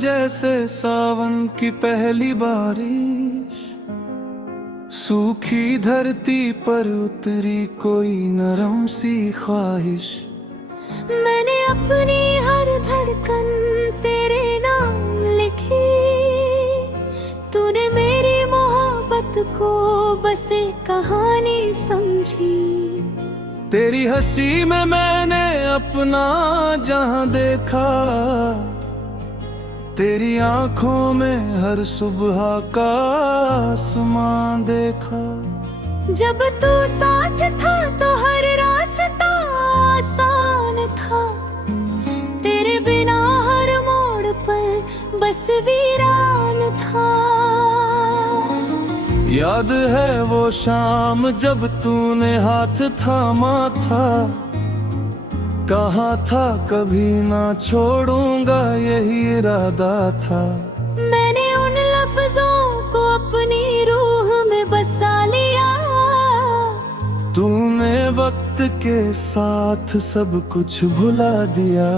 जैसे सावन की पहली बारिश, सूखी धरती पर उतरी कोई नरम सी ख्वाहिश। मैंने अपनी हर धड़कन तेरे नाम लिखी, तूने मेरी मोहब्बत को बस एक कहानी समझी। तेरी हंसी में मैंने अपना जहां देखा, तेरी आंखों में हर सुबह का आसमां देखा। जब तू साथ था तो हर रास्ता आसान था, तेरे बिना हर मोड़ पर बस वीरान था। याद है वो शाम जब तूने हाथ थामा था, कहा था कभी ना छोड़ूंगा यही इरादा था। मैंने उन लफ्जों को अपनी रूह में बसा लिया, तूने वक्त के साथ सब कुछ भुला दिया।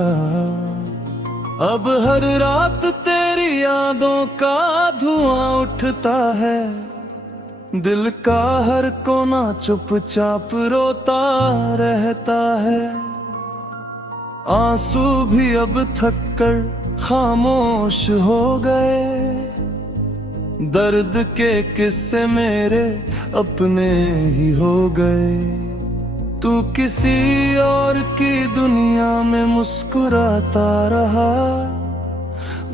अब हर रात तेरी यादों का धुआं उठता है, दिल का हर कोना चुपचाप रोता रहता है। आंसू भी अब थक कर खामोश हो गए, दर्द के किस्से मेरे अपने ही हो गए। तू किसी और की दुनिया में मुस्कुराता रहा,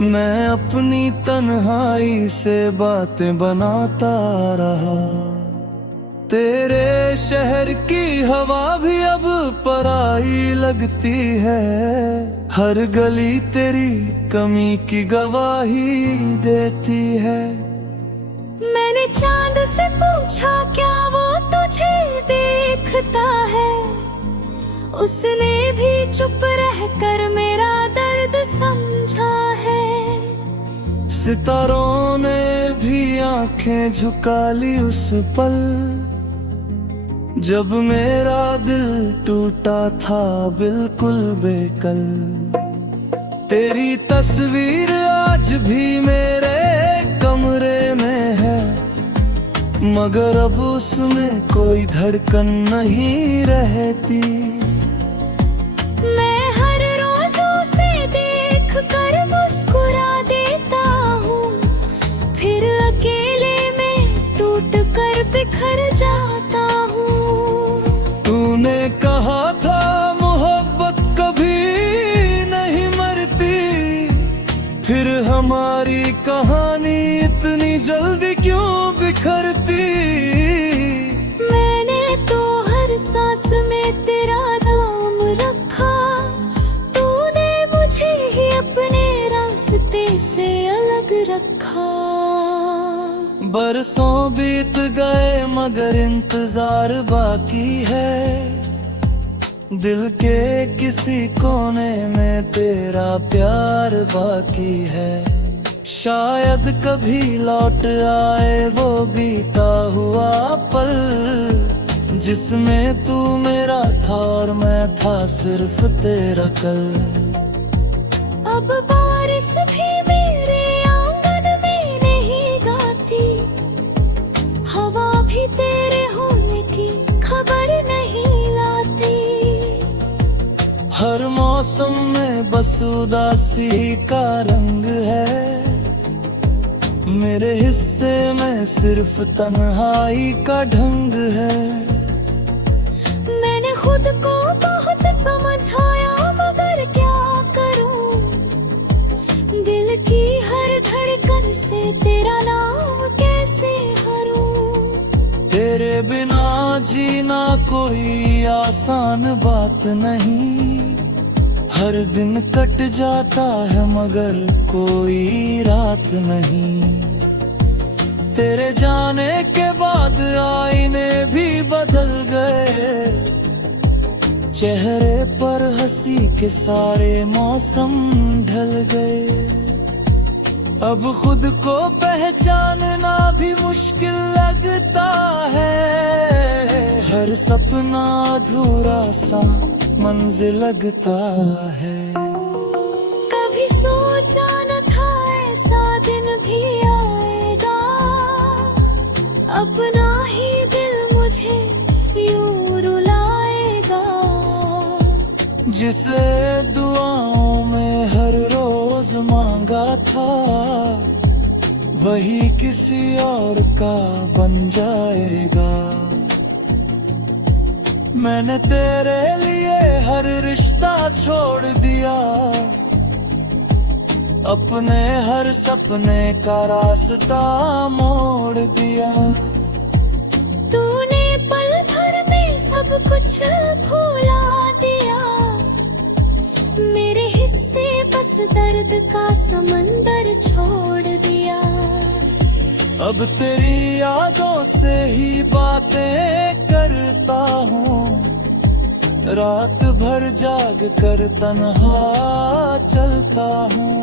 मैं अपनी तन्हाई से बातें बनाता रहा। तेरे शहर की हवा भी अब पराई लगती है, हर गली तेरी कमी की गवाही देती है। मैंने चांद से पूछा क्या वो तुझे देखता है, उसने भी चुप रहकर मेरा दर्द समझा है। सितारों ने भी आंखें झुका ली उस पल, जब मेरा दिल टूटा था बिल्कुल बेकल। तेरी तस्वीर आज भी मेरे कमरे में है, मगर अब उसमें कोई धड़कन नहीं रहती। मैं हर रोज उसे देख कर मुस्कुरा देता हूँ, फिर अकेले में टूट कर बिखर जाता हूँ। तूने कहा था मोहब्बत कभी नहीं मरती, फिर हमारी कहानी इतनी जल्दी क्यों बिखरती। मैंने तो हर सांस में तेरा नाम रखा, तूने मुझे ही अपने रास्ते से अलग रखा। बरसों बीत गए मगर इंतजार बाकी है, दिल के किसी कोने में तेरा प्यार बाकी है। शायद कभी लौट आए वो बीता हुआ पल, जिसमें तू मेरा था और मैं था सिर्फ तेरा कल। अब बारिश भी मेरे आंगन में नहीं गाती, हवा भी तेरे होने की खबर नहीं लाती। हर मौसम में बस उदासी का रंग है, मेरे हिस्से में सिर्फ तन्हाई का ढंग है। मैंने खुद को बहुत समझाया मगर क्या करूं, दिल की हर धड़कन से तेरा नाम कैसे हरूं। तेरे बिना जीना कोई आसान बात नहीं, हर दिन कट जाता है मगर कोई रात नहीं। तेरे जाने के बाद आईने भी बदल गए, चेहरे पर हंसी के सारे मौसम ढल गए। अब खुद को पहचानना भी मुश्किल लगता है, हर सपना अधूरा सा मंजिल लगता है। कभी सोचा न था अपना ही दिल मुझे यूं रुलाएगा। जिसे दुआओं में हर रोज मांगा था, वही किसी और का बन जाएगा। मैंने तेरे लिए हर रिश्ता छोड़ दिया, अपने हर सपने का रास्ता मोड़ दिया। तूने पल भर में सब कुछ भुला दिया, मेरे हिस्से बस दर्द का समंदर छोड़ दिया। अब तेरी यादों से ही बातें करता हूँ, रात भर जाग कर तन्हा चलता हूँ।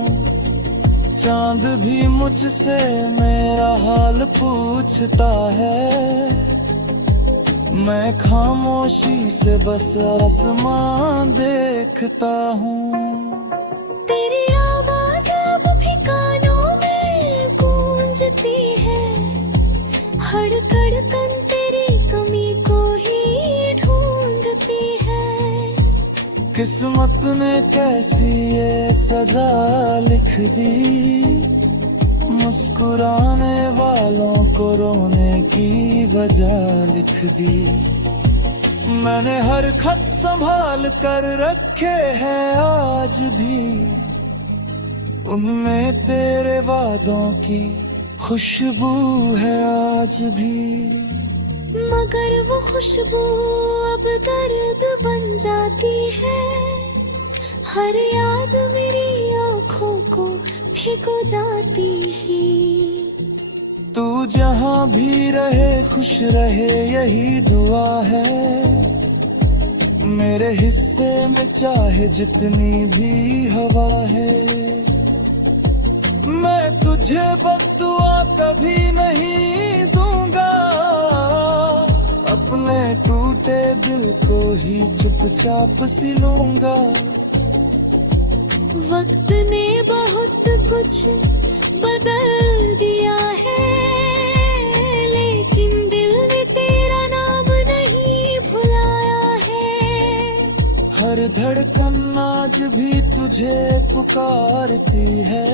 चांद भी मुझसे मेरा हाल पूछता है, मैं खामोशी से बस आसमान देखता हूँ। तेरी आवाज अब भी कानों में गूंजती है, हर धड़कन तेरी कमी को ही ढूंढती है। किस्मत ने कैसी ये सजा लिख दी, मुस्कुराने वालों को रोने की वजह लिख दी। मैंने हर खत संभाल कर रखे हैं आज भी, उनमें तेरे वादों की खुशबू है आज भी। मगर वो खुशबू अब दर्द बन जाती है, हर याद मेरी आँखों को भिगो जाती है। तू जहाँ भी रहे खुश रहे यही दुआ है, मेरे हिस्से में चाहे जितनी भी हवा है। मैं तुझे बद्दुआ कभी नहीं दूंगा, अपने टूटे दिल को ही चुपचाप सिलूंगा। वक्त ने बहुत कुछ बदल दिया है, लेकिन दिल ने तेरा नाम नहीं भुलाया है। हर धड़कन आज भी तुझे पुकारती है,